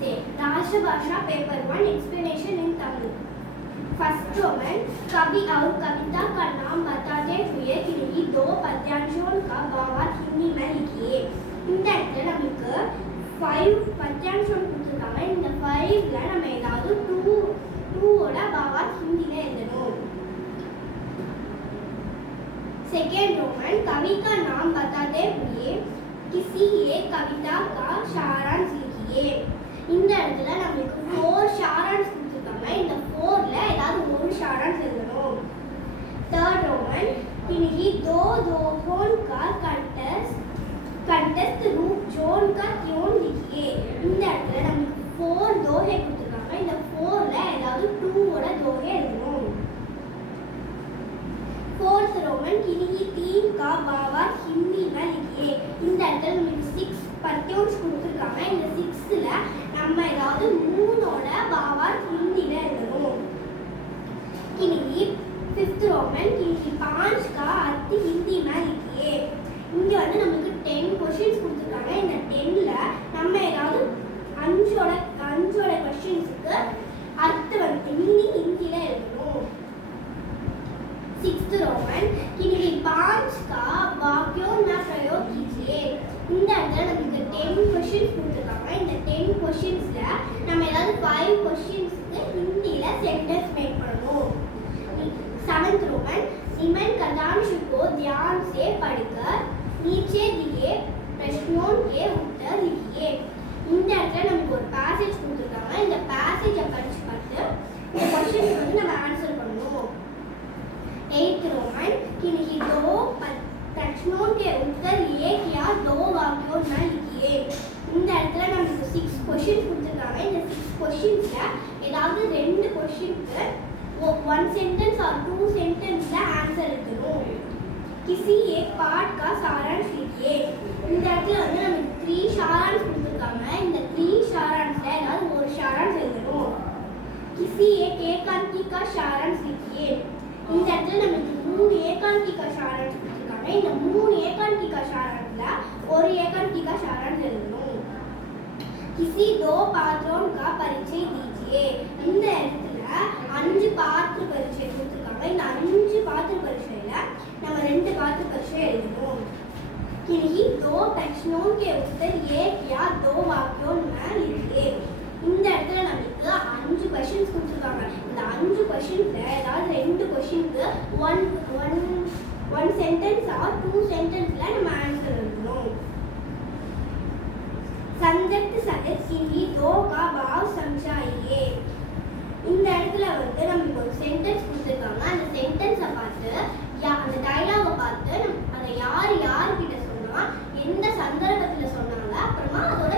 say. Rashtrabhasha Paper 1 Explanation in Tamil. First Roman कवि और कविता का नाम बताते हुए किन्हीं दो पद्यांशों का भावार्थ हिंदी में लिखिए. இந்த இடத்துல நமக்கு 5 பத்யாம்சம் கொடுத்துருக்காங்க. இந்த 5ல நம்ம ஏதாவது 2 ஓட भावार्थ हिंदी में எழுதணும். सेकेंड रोमन कवि का नाम बताते हुए किसी एक कविता का सारांश लिखिए. இந்த இடத்துல நமக்கு 4 सारांश கொடுத்துருக்காங்க. இந்த 4ல ஏதாவது ஒரு सारांश எழுதணும். थर्ड रोमन किन्हीं दो दोहों का कंटेस्ट रूप जोन का क्यों लिखिए. இந்த இடத்துல நமக்கு 4 दोहे கொடுத்துருக்காங்க. இந்த 4ல ஏதாவது 2 ஓட दोहे எழுதணும். फोर्थ रोमन किन्हीं 3 का भावार्थ हिंदी में लिखिए. இந்த இடத்துல நமக்கு 6 பத்யாம்ச கொடுத்துருக்காங்க. இந்த 6ல நம்ம ஏதாவது 3 ஓட भावार्थ हिंदी में எழுதணும். किन्हीं फिफ्थ रोमन किन्हीं 5 का अर्थ हिंदी में लिखिए. இங்க வந்து நமக்கு 10 क्वेश्चंस கொடுத்துருக்காங்க. இந்த 10ல நம்ம ஏதாவது 5 ஓட क्वेश्चंसக்கு அர்த்தம் வந்து ஹிந்தில எழுதணும். सिक्स्थ रोमन किन्हीं 5 का वाक्यों में प्रयोग कीजिए. இந்த இடத்துல நமக்கு 10 क्वेश्चंस கொடுத்துருக்காங்க. இந்த 10 क्वेश्चंसல நம்ம ஏதாவது 5 क्वेश्चंसக்கு ஹிந்தில சென்டென்ஸ் மேக் பண்ணணும். सेवंथ रोमन निम्न कथांश को ध्यान से पढ़कर नीचे दिए प्रश्नों के उत्तर लिखिए. இந்த இடத்துல நமக்கு ஒரு पैसेज கொடுத்துருக்காங்க. இந்த पैसेजை படிச்சு பார்த்து இந்த क्वेश्चन வந்து நம்ம ஆன்சர் பண்ணணும். एट्थ रोमन किन्हीं 2 प्रश्नों के उत्तर एक या 2 वाक्यों में लिखिए. இந்த இடத்துல நமக்கு 6 क्वेश्चंस கொடுத்திருக்காங்க. இந்த 6 क्वेश्चंसல ஏதாவது 2 क्वेश्चनக்கு 1 सेंटेंस और 2 सेंटेंसல ஆன்சர் எழுதணும். किसी एक पाठ का सारांश लिखिए. இந்த இடத்துல வந்து நமக்கு 3 सारांश கொடுத்திருக்காங்க. இந்த 3 सारांशல ஏதாவது ஒரு सारांश எழுதணும். किसी एक एकांकी का सारांश लिखिए. இந்த இடத்துல நமக்கு 3 एकांकी का सारांश கொடுத்திருக்காங்க. இந்த 3 एकांकी का सारांशல ஒரு एकांकी का सारांश எழுதணும். किसी 2 पात्रों का परिचय दीजिए. இந்த இடத்துல 5 பாத்திர परिचय கொடுத்திருக்காங்க. இந்த 5 பாத்திர परिचयல நம்ம 2 பாத்திர परिचय எழுதணும். किन्हीं 2 प्रश्नों के उत्तर एक या 2 वाक्यों में लिखिए. இந்த இடத்துல நமக்கு 5 क्वेश्चंस கொடுத்திருக்காங்க. இந்த 5 क्वेश्चंसல ஏதாவது 2 क्वेश्चनக்கு 1 सेंटेंस और 2 सेंटेंसல நம்ம ஆன்சர் எழுதணும். संयुक्त सहित किन्हीं 2 का भाव समझाइए. இந்த இடத்துல வந்து நமக்கு ஒரு சென்டென்ஸ் கொடுத்திருக்காங்க. அந்த சென்டென்ஸை பார்த்து அந்த டயலாகை பார்த்து அதை யார் கிட்ட சொன்னா எந்த சந்தர்ப்பத்தில் சொன்னாங்க அப்புறமா அதோட